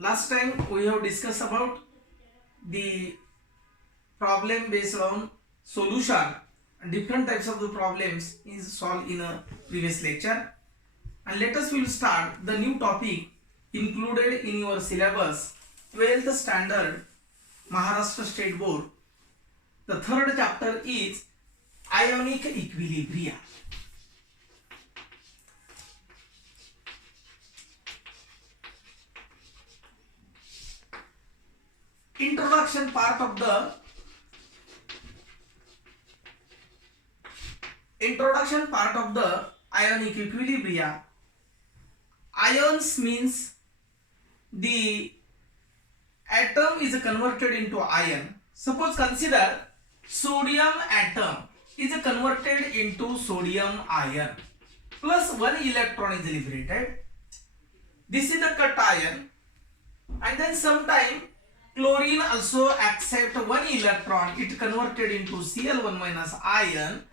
Last time we have discussed about the problem based on solution and different types of the problems is solved in a previous lecture, and let us will start the new topic included in your syllabus 12th standard Maharashtra State Board. The third chapter is ionic equilibria. Introduction part of the ionic equilibria. Ions means the atom is converted into ion. Suppose consider sodium atom is converted into sodium ion plus one electron is liberated. This is the cation, and then sometime chlorine also accept one electron, it converted into Cl1 minus ion.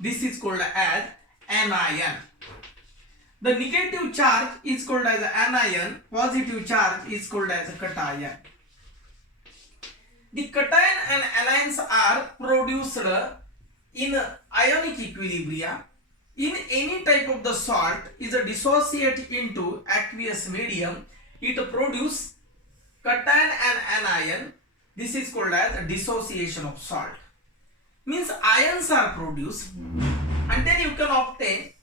This is called as anion. The negative charge is called as anion, positive charge is called as cation. The cation and anions are produced in ionic equilibria. In any type of the salt is dissociate into aqueous medium, it produce cation and anion. This is called as dissociation of salt. Means ions are produced and then you can obtain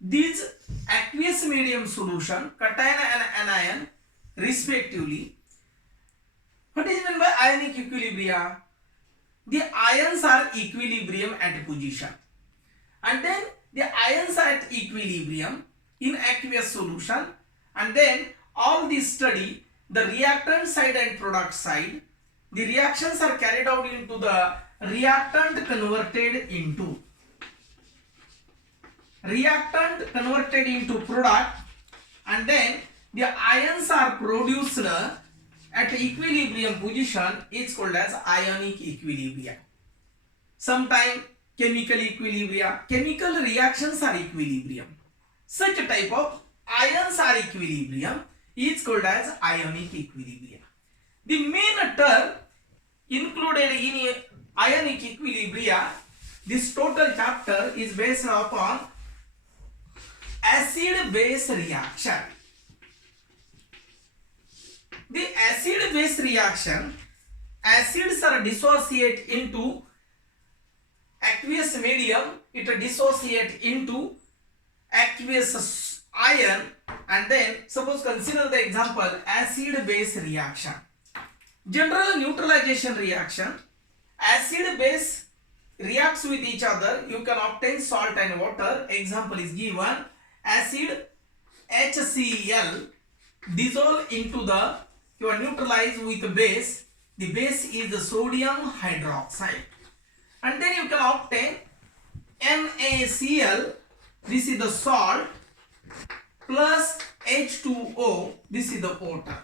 these aqueous medium solution, cation and anion respectively. What is meant by ionic equilibria? The ions are equilibrium at position, and then the ions are at equilibrium in aqueous solution, and then all this study the reactant side and product side. The reactions are carried out into the reactant converted into product, and then the ions are produced at equilibrium position is called as ionic equilibria. Sometime chemical equilibria, chemical reactions are equilibrium. Such type of ions are equilibrium is called as ionic equilibria. The main term included in ionic equilibria, this total chapter is based upon acid-base reaction. The acid-base reaction, acids are dissociate into aqueous medium, it dissociate into aqueous ion, and then suppose consider the example acid-base reaction. General neutralization reaction, acid-base reacts with each other, you can obtain salt and water. Example is given, acid HCl dissolve into the, you are neutralized with the base, the base is the sodium hydroxide, and then you can obtain NaCl, this is the salt, plus H2O, this is the water.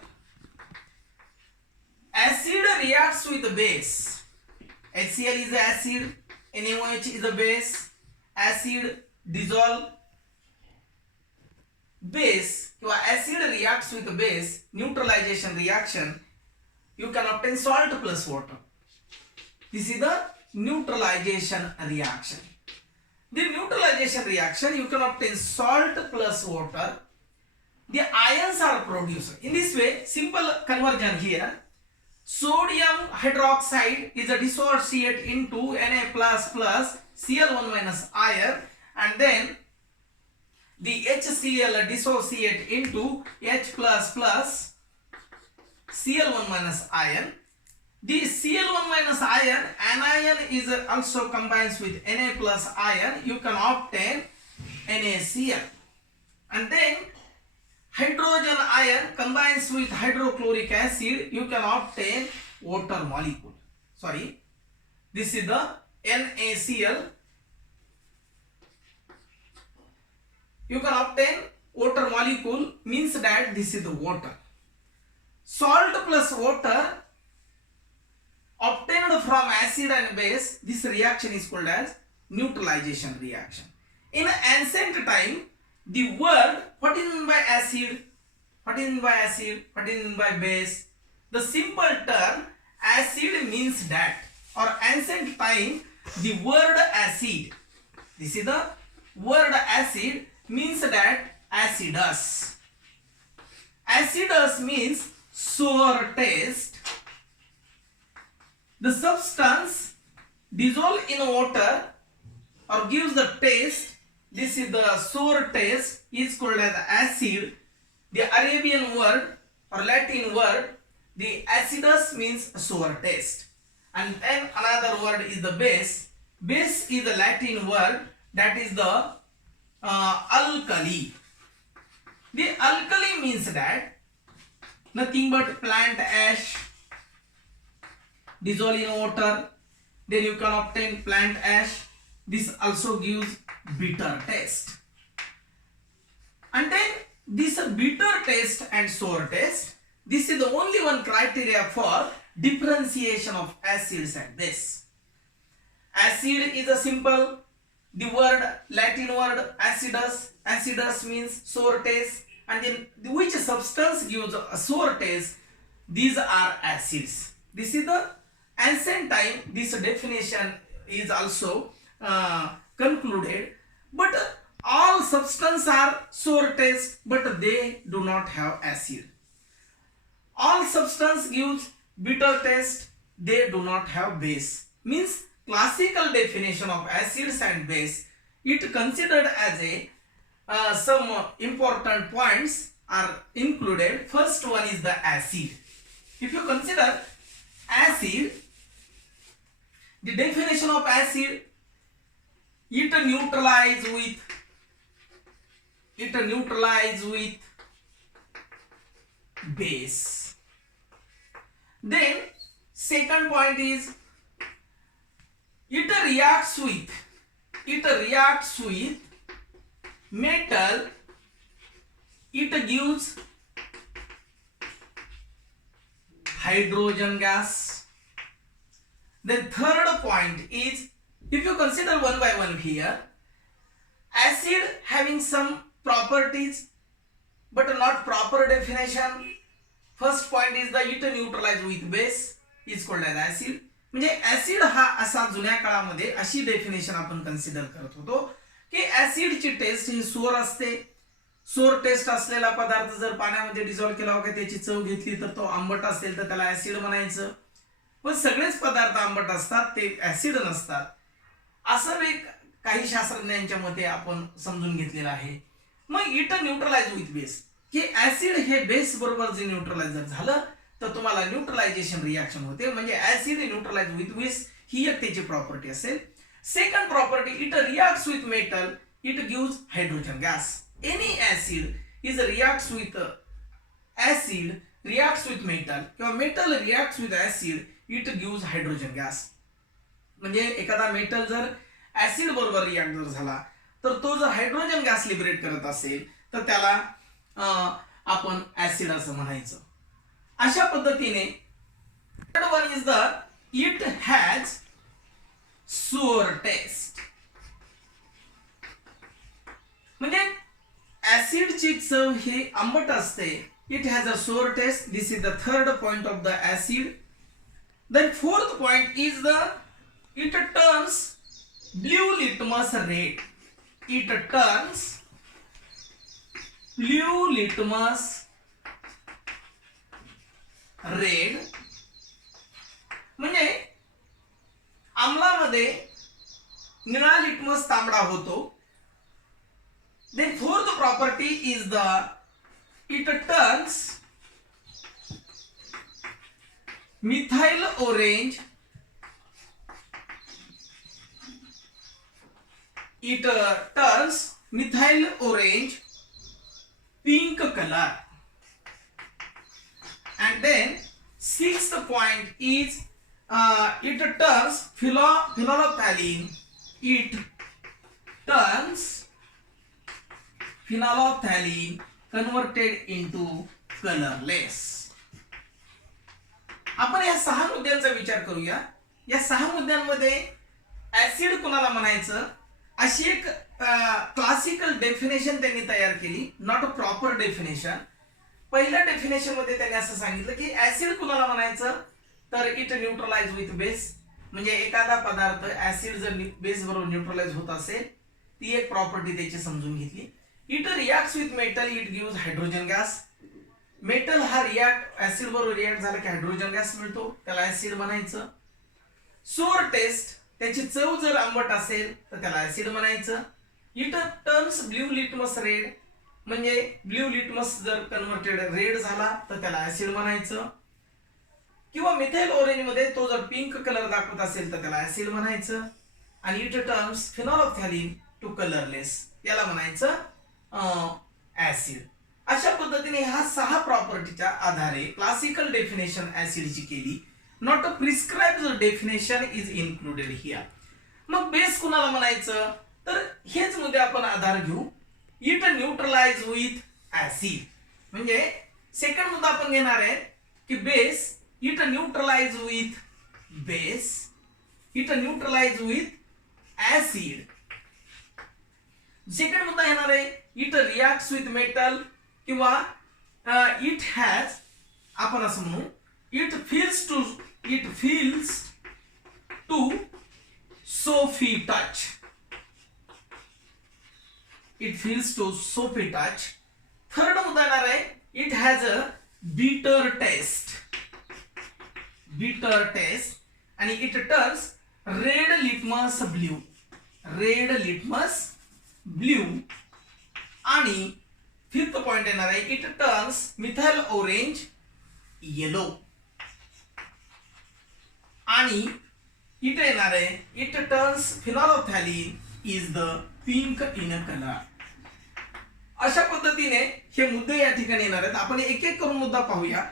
Acid reacts with the base, HCl is the acid, NaOH is the base, acid dissolve base, your acid reacts with the base, neutralization reaction, you can obtain salt plus water. This is the neutralization reaction. The neutralization reaction, you can obtain salt plus water. The ions are produced. In this way, simple conversion here, sodium hydroxide is a dissociate into Na plus plus Cl1 minus ion, and then the HCl dissociate into H plus plus Cl1 minus ion. The Cl1 minus ion, anion is also combines with Na plus ion, you can obtain NaCl, and then hydrogen ion combines with hydrochloric acid, you can obtain water molecule. This is the NaCl, you can obtain water molecule, means that this is the water. Salt plus water obtained from acid and base, this reaction is called as neutralization reaction. In ancient time, the word, what is meant by acid? What is meant by acid? What is meant by base? The simple term acid means that, or ancient time the word acid, this is the word acid means that acidus. Acidus means sour taste. The substance dissolved in water or gives the taste, this is the sour taste, is called as acid. The Arabian word or Latin word, the acidus means sour taste. And then another word is the base. Base is the Latin word, that is the alkali. The alkali means that nothing but plant ash dissolved in water, then you can obtain plant ash. This also gives bitter taste. And then this bitter taste and sour taste, this is the only one criteria for differentiation of acids and base. Acid is a simple, the word, Latin word acidus, acidus means sour taste, and then which substance gives a sour taste, these are acids. This is the ancient time, this definition is also concluded, but all substances are sour taste, but they do not have acid. All substance gives bitter taste, they do not have base. Means classical definition of acids and base, it considered as a some important points are included. First one is the acid. If you consider acid, the definition of acid, it neutralize with base. Then second point is it reacts with metal, it gives hydrogen gas. Then third point is, if you consider one by one here, acid having some properties but not proper definition. First point is the it neutralize with base is called as acid. म्हणजे acid हा असा जुन्या काळामध्ये अशी definition आपण consider करत होतो की ऍसिडची टेस्ट ही सोर असते. सोर टेस्ट असलेला पदार्थ जर पाण्यामध्ये डिझॉल्व केला वगैरे त्याची चव घेतली तर तो आंबट असेल तर त्याला ऍसिड म्हणायचं. पण सगळेच पदार्थ आंबट असतात ते ऍसिड नसतात असं एक काही शास्त्रज्ञांच्या मते आपण समजून घेतलेलं आहे. मग इट न्यूट्रलाइज विथ बेस की ऍसिड हे बेस बरोबर जे न्यूट्रलाइज झालं तर तुम्हाला न्यूट्रलायझेशन रिएक्शन होते. म्हणजे ऍसिड न्यूट्रलाइज विथ बेस ही एक त्याची प्रॉपर्टी असेल. Second property, it reacts with metal, it gives hydrogen gas. Any acid is reacts with acid reacts with metal किंवा metal reacts with acid, it gives hydrogen gas. म्हणजे एखादा metal जर acid बरोबर react जर झाला तर तो जर हायड्रोजन गॅस लिबरेट करत असेल तर त्याला आपण ऍसिड असं म्हणायचं. अशा पद्धतीने third one is the it has sour taste. म्हणजे ऍसिडची चव ही आंबट असते. It has a sour taste. This is the third point of the acid. Then fourth point is the it turns blue litmus red. It turns blue litmus red. म्हणजे आम्लामध्ये निळा litmus तांबडा होतो. Then fourth property is the it turns methyl orange. It turns methyl orange pink color. And then sixth point is it turns phenolphthalein. It turns phenolphthalein converted into colorless. आपण या 6 मुद्द्यांचा विचार करूया. या 6 मुद्द्यांमध्ये ऍसिड कोणाला म्हणायचं अशी एक क्लासिकल डेफिनेशन त्यांनी तयार केली. नॉट अ प्रॉपर डेफिनेशन, पहिल्या डेफिनेशन मध्ये त्यांनी असं सांगितलं की ऍसिड कुणाला म्हणायचं, तर इट न्यूट्रलाइज विथ बेस. म्हणजे एखादा पदार्थ ऍसिड जर बेस बरोबर न्यूट्रलाइज होत असेल, ती एक प्रॉपर्टी त्याची समजून घेतली. It reacts with metal, it gives hydrogen gas. Metal हा रिॲक्ट ऍसिड बरोबर रिॲक्ट झाला की हायड्रोजन गॅस मिळतो, त्याला ऍसिड म्हणायचं. सोअर टेस्ट, त्याची चव जर आंबट असेल तर त्याला ऍसिड म्हणायचं. It turns blue litmus red, म्हणजे ब्ल्यू लिटमस जर कन्वर्टेड रेड झाला तर त्याला ऍसिड म्हणायचं. किंवा मिथाइल ऑरेंज मध्ये तो जर पिंक कलर दाखवत असेल तर त्याला ऍसिड म्हणायचं. आणि इट टर्न्स फिनॉल्फथॅलीन टू कलरलेस, याला म्हणायचं ऍसिड. अशा पद्धतीने ह्या 6 प्रॉपर्टीच्या आधारे क्लासिकल डेफिनेशन ऍसिडची केली. Not a prescribed definition is included here. मग बेस कुणाला म्हणायचं, तर हेच मुद्दे आपण आधार घेऊ. इट न्यूट्रलाइज विथ ऍसिड, म्हणजे सेकंड मुद्दा आपण घेणार आहे की base it neutralize with base, it neutralize with acid. Second मुद्दा येणार आहे इट रिॲक्ट्स विथ मेटल, किंवा इट हॅज, आपण असं म्हणू, it feels to soapy touch, it feels to soapy touch. Third मुद्दा येणार आहे it has a bitter taste, bitter taste. आणि it turns red litmus blue, red litmus blue. आणि fifth point येणार आहे it turns methyl orange yellow. आणि it येणार आहे it turns phenolphthalein is the pink in colour. अशा पद्धतीने हे मुद्दे या ठिकाणी येणार आहेत. आपण एक एक करून मुद्दा पाहूया.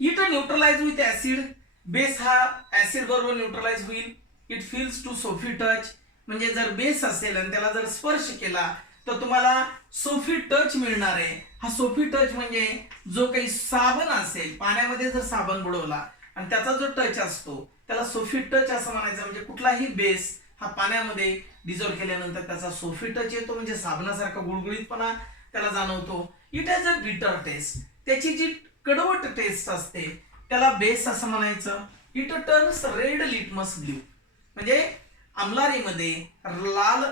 It neutralize with acid, base हा ऍसिड बरोबर न्यूट्रलाइज होईल. It feels to soapy touch, म्हणजे जर बेस असेल आणि त्याला जर स्पर्श केला तर तुम्हाला सोफी टच मिळणार आहे. हा सोफी टच म्हणजे जो काही साबण असेल, पाण्यामध्ये जर साबण बुडवला आणि त्याचा जो टच असतो त्याला सोफी टच असं म्हणायचं. म्हणजे कुठलाही बेस हा पाण्यामध्ये डिझॉल्व्ह केल्यानंतर त्याचा सोफी टच येतो, म्हणजे साबणासारखा गुळगुळीतपणा त्याला जाणवतो. It has a bitter test, त्याची जी कडवट टेस्ट असते त्याला बेस असं म्हणायचं. It turns red litmus blue, म्हणजे आम्लारीमध्ये लाल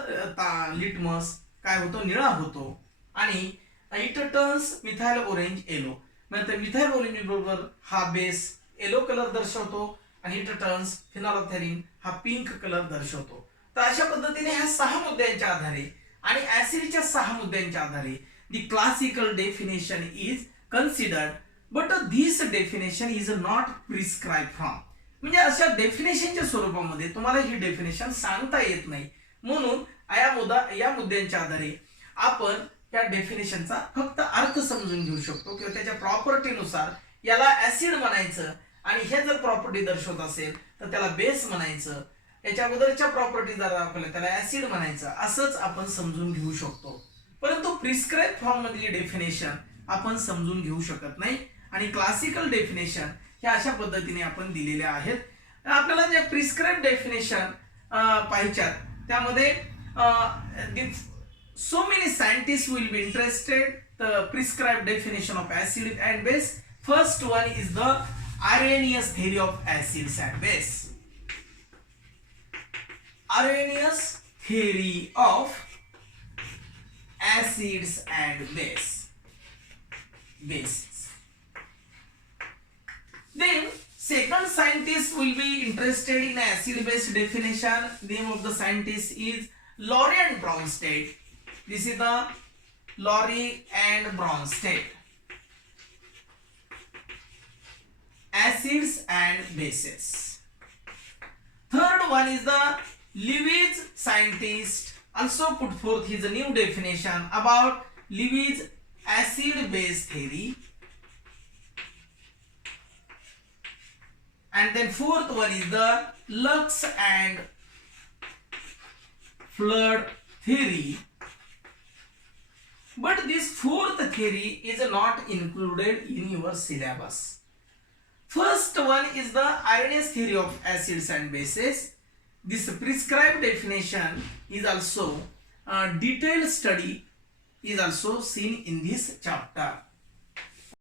लिटमस काय होतो, निळा होतो. आणि it turns methyl orange yellow, म्हणजे मिथाइल ऑरेंज बरोबर हा बेस येलो कलर दर्शवतो आणि इट टर्न्स फिनॉल्फथॅलीन हा पिंक कलर दर्शवतो. तर अशा पद्धतीने ह्या 6 मुद्द्यांच्या आधारे आणि ऍसिडच्या 6 मुद्द्यांच्या आधारे the classical definition is considered, but this definition is not prescribe from. म्हणजे अशा डेफिनेशनच्या स्वरूपामध्ये तुम्हाला ही डेफिनेशन सांगता येत नाही. म्हणून या मुद्द्यांच्या आधारे आपण या डेफिनेशनचा फक्त अर्थ समजून घेऊ शकतो, किंवा त्याच्या प्रॉपर्टीनुसार याला ऍसिड म्हणायचं आणि हे जर प्रॉपर्टी दर्शवत असेल तर त्याला बेस म्हणायचं, याच्या अगोदरच्या प्रॉपर्टी जर दाखवल्या त्याला ऍसिड म्हणायचं, असंच आपण समजून घेऊ शकतो. परंतु प्रिस्क्राइब फॉर्म मधली डेफिनेशन आपण समजून घेऊ शकत नाही. आणि क्लासिकल डेफिनेशन हे अशा पद्धतीने आपण दिलेल्या आहेत. आपल्याला जे प्रिस्क्राइब डेफिनेशन पाहिजेत त्यामध्ये so many scientists will be interested the prescribed definition of acid and base. First one is the Arrhenius theory of acids and base. Arrhenius theory of acids and bases. Then second scientist will be interested in acid base definition. Name of the scientist is Lorry and Bronsted. This is the Lorry and Bronsted. Acids and bases. Third one is the Lewis scientist, also put forth his new definition about Lewis acid base theory. And then fourth one is the Lux and Flood theory. But this fourth theory is not included in your syllabus. First one is the Arrhenius theory of acids and bases. This prescribed definition is also a detailed study is also seen in this chapter.